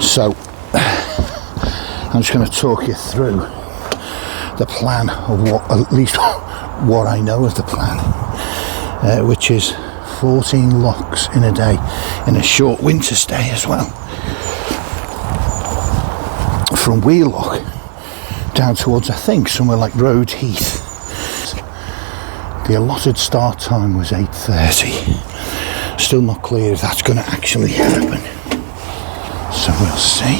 So I'm just going to talk you through the plan of what, at least what I know of the plan, which is 14 locks in a day, in a short winter stay as well, from Wheelock down towards, I think, somewhere like Road Heath. The allotted start time was 8:30. Still not clear if that's going to actually happen, so we'll see.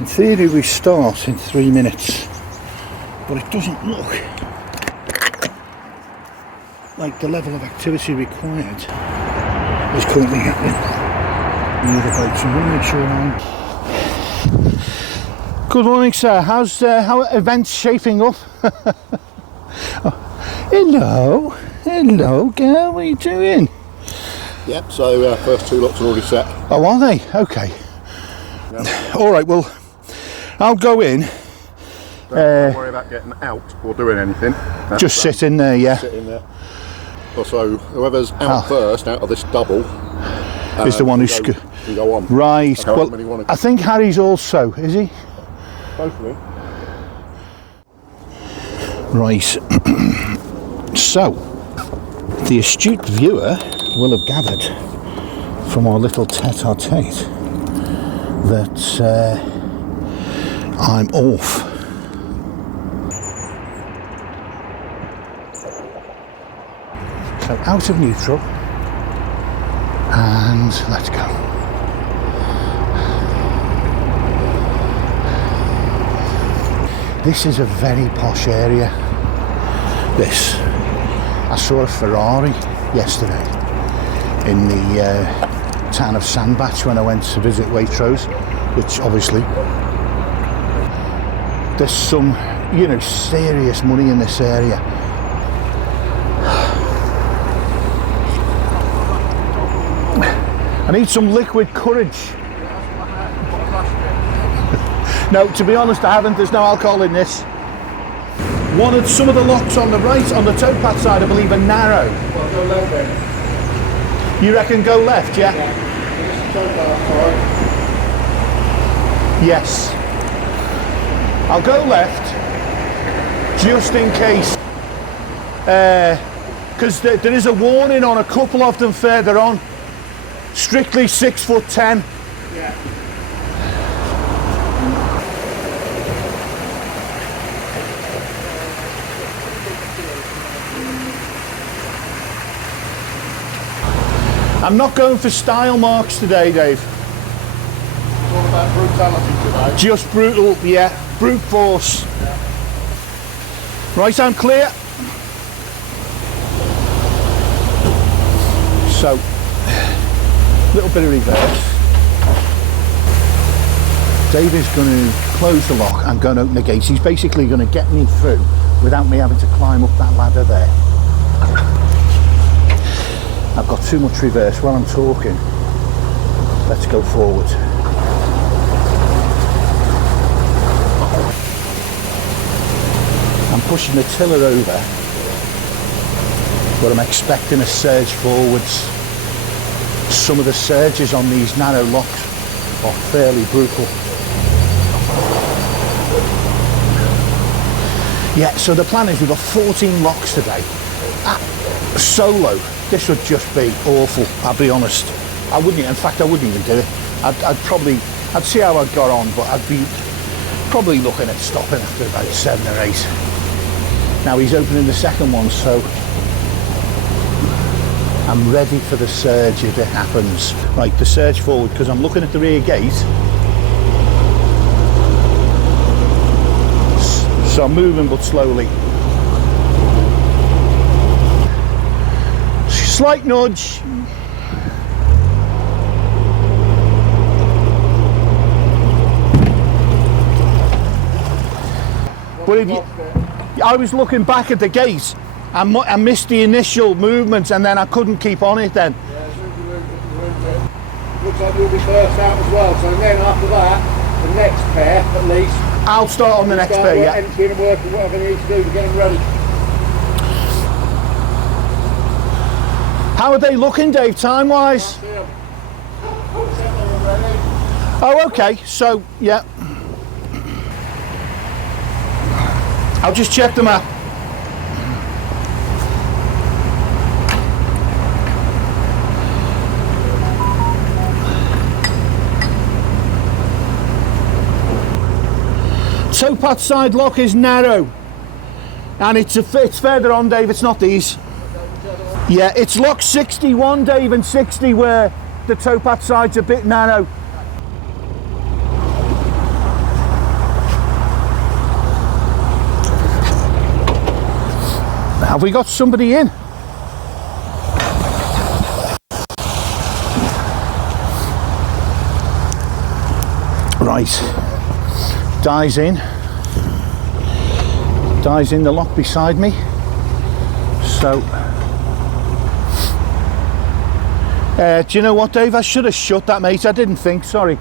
In theory we start in 3 minutes, but it doesn't look like the level of activity required is currently happening near the boat, so I'm going to make sure I'm... Good morning, sir. How are events shaping up? Oh, hello, girl, what are you doing? Yep, so first 2 locks are already set. Oh, are they? Okay. Yep. All right, well, I'll go in. Don't worry about getting out or doing anything. Just sit in there, yeah. Sit in there. So whoever's out first, out of this double, is the one who's can go on. Right. Well, I think Harry's also, is he? Hopefully. Right. So, the astute viewer will have gathered from our little tete-a-tete that I'm off. So out of neutral, and let's go. This is a very posh area, this. I saw a Ferrari yesterday in the town of Sandbach when I went to visit Waitrose, which obviously there's some, you know, serious money in this area. I need some liquid courage. No, to be honest, I haven't. There's no alcohol in this. Some of the locks on the right, on the towpath side, I believe, are narrow. Well, go left then. You reckon go left, yeah? Yes. I'll go left, just in case. Because there is a warning on a couple of them further on. Strictly 6'10". Yeah. I'm not going for style marks today, Dave. It's all about brutality today. Just brutal, yeah. Brute force. Yeah. Right, I'm clear. So, a little bit of reverse. Dave is going to close the lock and go and open the gates. He's basically going to get me through without me having to climb up that ladder there. I've got too much reverse while I'm talking. Let's go forward. I'm pushing the tiller over, but I'm expecting a surge forwards. Some of the surges on these narrow locks are fairly brutal. Yeah, so the plan is we've got 14 locks today. Solo, this would just be awful, I'll be honest. I wouldn't even do it. I'd see how I got on, but I'd be probably looking at stopping after about 7 or 8. Now he's opening the second one, so I'm ready for the surge if it happens. Right, the surge forward, because I'm looking at the rear gate. So I'm moving, but slowly. Slight nudge. But if you, I was looking back at the gate, I missed the initial movement, and then I couldn't keep on it then. Yeah, looks like you'll be first out as well, so then after that, the next pair at least. I'll start on the next pair, yeah. Emptying and working whatever you need to do to get them ready. How are they looking, Dave, time-wise? Oh, okay, so, yeah. I'll just check the map. Towpath side lock is narrow. And it's further on, Dave, it's not these. Yeah, it's lock 61, Dave, and 60 where the towpath side's a bit narrow. Have we got somebody in? Right. Di's in. Di's in the lock beside me. So, do you know what, Dave? I should have shut that, mate. I didn't think, sorry.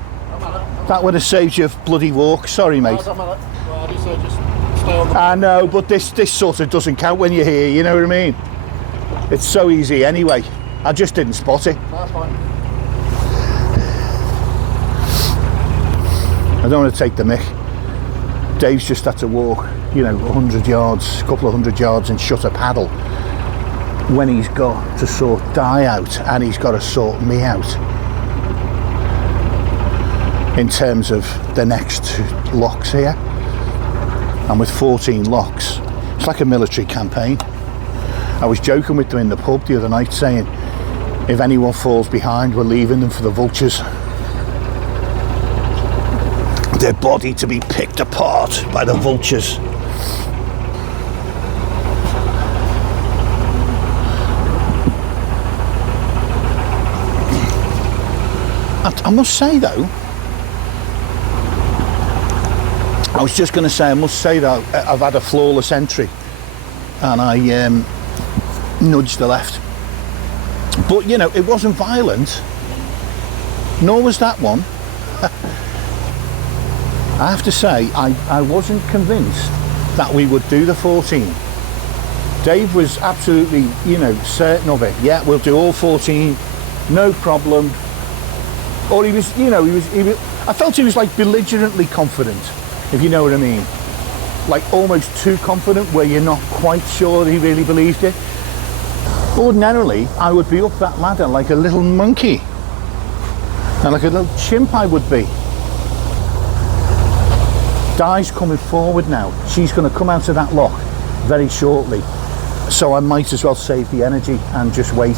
That would have saved you a bloody walk. Sorry, mate. I know, but this sort of doesn't count when you're here, you know what I mean? It's so easy anyway. I just didn't spot it. That's fine. I don't want to take the mick. Dave's just had to walk, you know, 100 yards, a couple of 100 yards and shut a paddle when he's got to sort Di out and he's got to sort me out in terms of the next 2 locks here. And with 14 locks, it's like a military campaign. I was joking with them in the pub the other night saying, if anyone falls behind, we're leaving them for the vultures. Their body to be picked apart by the vultures. I must say though, I was just going to say, I must say that I've had a flawless entry and I nudged the left. But you know, it wasn't violent, nor was that one. I have to say, I wasn't convinced that we would do the 14. Dave was absolutely, you know, certain of it. Yeah, we'll do all 14, no problem. Or he was, you know, he was, I felt he was like belligerently confident, if you know what I mean. Like almost too confident where you're not quite sure he really believed it. Ordinarily, I would be up that ladder like a little monkey. And like a little chimp I would be. Di's coming forward now. She's going to come out of that lock very shortly. So I might as well save the energy and just wait.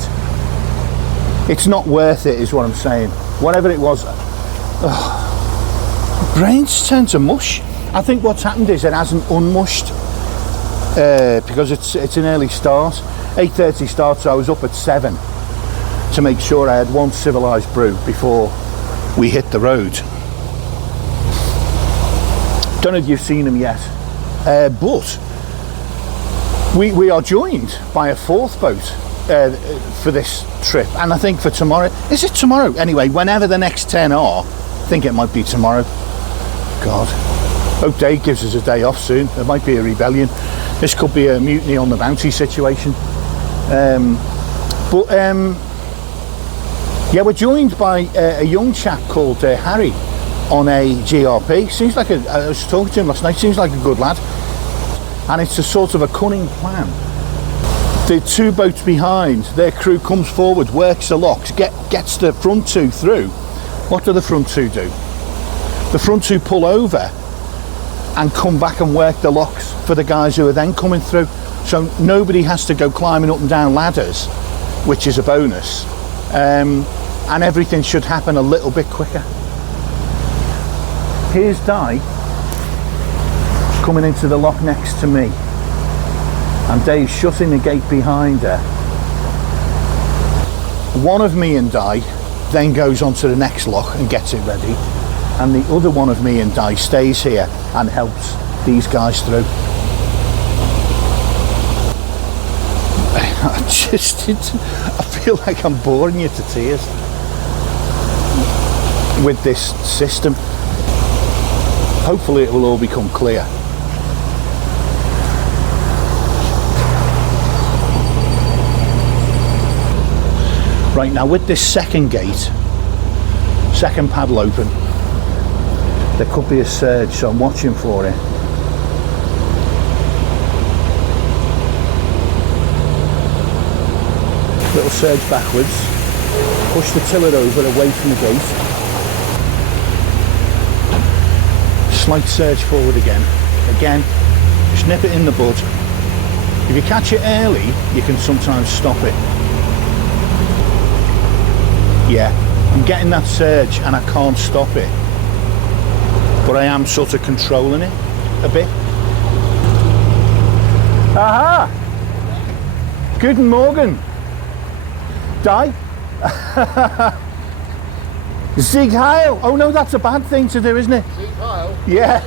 It's not worth it, is what I'm saying. Whatever it was, brains tend to mush. I think what's happened is it hasn't unmushed because it's an early start. 8:30 start, so I was up at 7 to make sure I had one civilised brew before we hit the road. Don't know if you've seen them yet, but we are joined by a 4th boat for this trip, and I think for tomorrow, is it tomorrow? Anyway, whenever the next 10 are, I think it might be tomorrow. God, hope Dave gives us a day off soon. There might be a rebellion. This could be a mutiny on the bounty situation. Yeah, we're joined by a young chap called Harry on a GRP. Seems like I was talking to him last night, seems like a good lad. And it's a sort of a cunning plan. The 2 boats behind, their crew comes forward, works the locks, gets the front 2 through. What do the front 2 do? The front 2 pull over and come back and work the locks for the guys who are then coming through. So nobody has to go climbing up and down ladders, which is a bonus. And everything should happen a little bit quicker. Here's Di coming into the lock next to me, and Dave's shutting the gate behind her. One of me and Di then goes on to the next lock and gets it ready, and the other one of me and Di stays here and helps these guys through. I feel like I'm boring you to tears with this system. Hopefully it will all become clear. Right, now with this second gate, second paddle open, there could be a surge, so I'm watching for it. Little surge backwards, push the tiller over away from the gate. Slight surge forward again. Again, just nip it in the bud. If you catch it early, you can sometimes stop it. Yeah, I'm getting that surge and I can't stop it. But I am sort of controlling it a bit. Aha! Guten Morgen. Die? Sieg Heil. Oh no, that's a bad thing to do, isn't it? Sieg Heil? Yeah.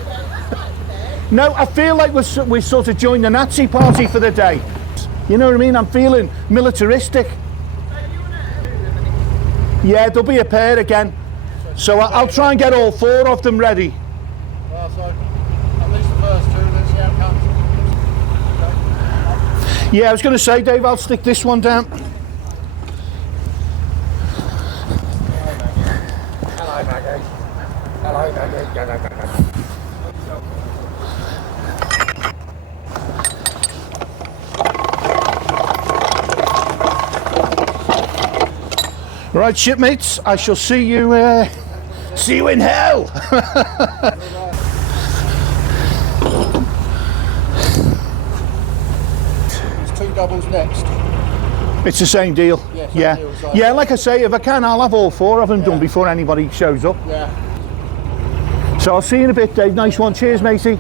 No, I feel like we sort of joined the Nazi party for the day. You know what I mean? I'm feeling militaristic. Yeah, there'll be a pair again. So I'll try and get all 4 of them ready. Well, so at least the first 2, then see how it comes. Yeah, I was going to say, Dave, I'll stick this one down. Hello, Maggie. Hello, Maggie. Right, shipmates, I shall see you in hell. There's 2 doubles next. It's the same deal. Yeah, Yeah, like I say, if I can, I'll have all 4 of them done before anybody shows up. Yeah. So I'll see you in a bit, Dave. Nice one. Cheers, matey.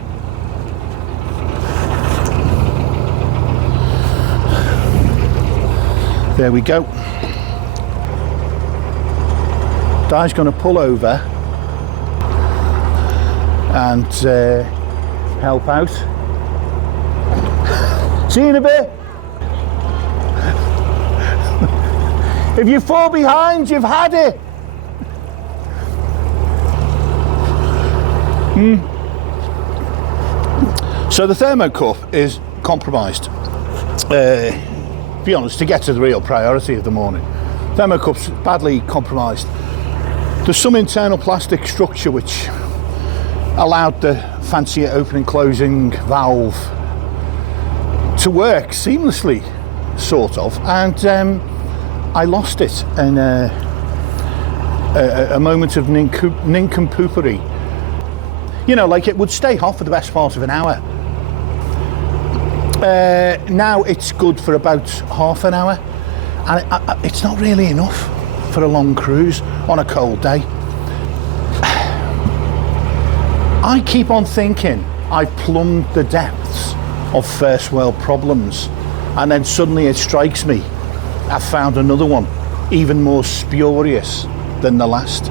There we go. Di's going to pull over and help out. See you in a bit. If you fall behind, you've had it. So the thermocup is compromised. To be honest, to get to the real priority of the morning. Thermocup's badly compromised. There's some internal plastic structure which allowed the fancier opening closing valve to work seamlessly, sort of, and I lost it in a moment of nincompoopery. You know, like it would stay hot for the best part of an hour. Now it's good for about half an hour, and it's not really enough for a long cruise on a cold day. I keep on thinking I've plumbed the depths of first world problems, and then suddenly it strikes me I've found another one even more spurious than the last.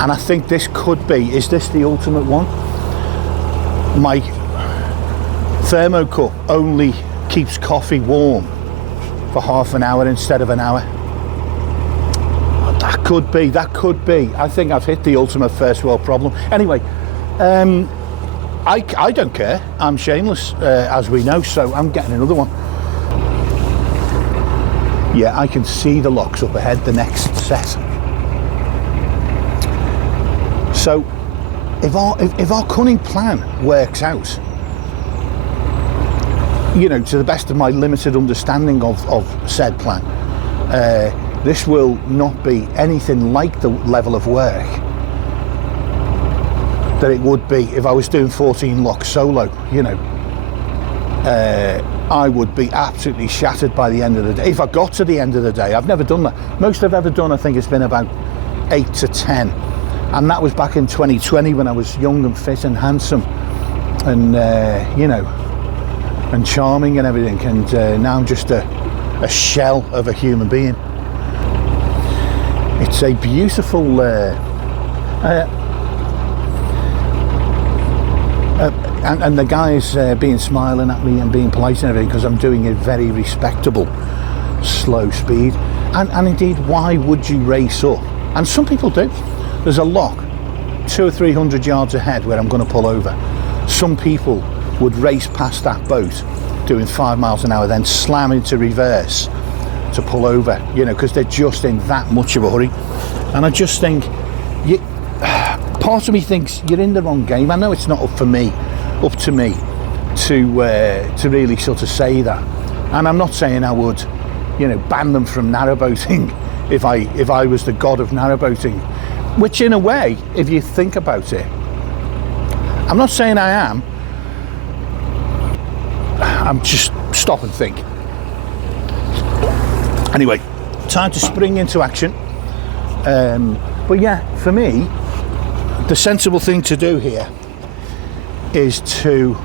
And I think this could be, is this the ultimate one? My thermocup only keeps coffee warm for half an hour instead of an hour. That could be. I think I've hit the ultimate first world problem. Anyway, I don't care. I'm shameless, as we know, so I'm getting another one. Yeah, I can see the locks up ahead, the next set. So, if our cunning plan works out, you know, to the best of my limited understanding of said plan, this will not be anything like the level of work that it would be if I was doing 14 locks solo, you know. I would be absolutely shattered by the end of the day. If I got to the end of the day, I've never done that. Most I've ever done, I think, has been about 8 to 10. And that was back in 2020 when I was young and fit and handsome and, you know, and charming and everything. And now I'm just a shell of a human being. It's a beautiful and the guys being smiling at me and being polite and everything because I'm doing a very respectable slow speed. And indeed, why would you race up? And some people do. There's a lock 200 or 300 yards ahead where I'm going to pull over. Some people would race past that boat doing 5 miles an hour, then slam into reverse to pull over, you know, because they're just in that much of a hurry. And I just think, part of me thinks you're in the wrong game. I know it's not up to me to really sort of say that. And I'm not saying I would, you know, ban them from narrowboating if I was the god of narrowboating, which in a way, if you think about it, I'm not saying I am. I'm just stop and think. Anyway, time to spring into action. But yeah, for me, the sensible thing to do here is to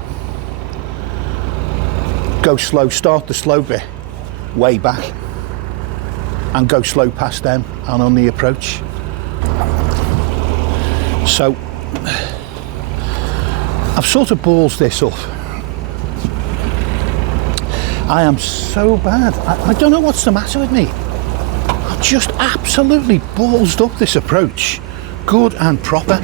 go slow, start the slow bit way back and go slow past them and on the approach. So I've sort of ballsed this up. I am so bad. I don't know what's the matter with me. I've just absolutely ballsed up this approach, good and proper.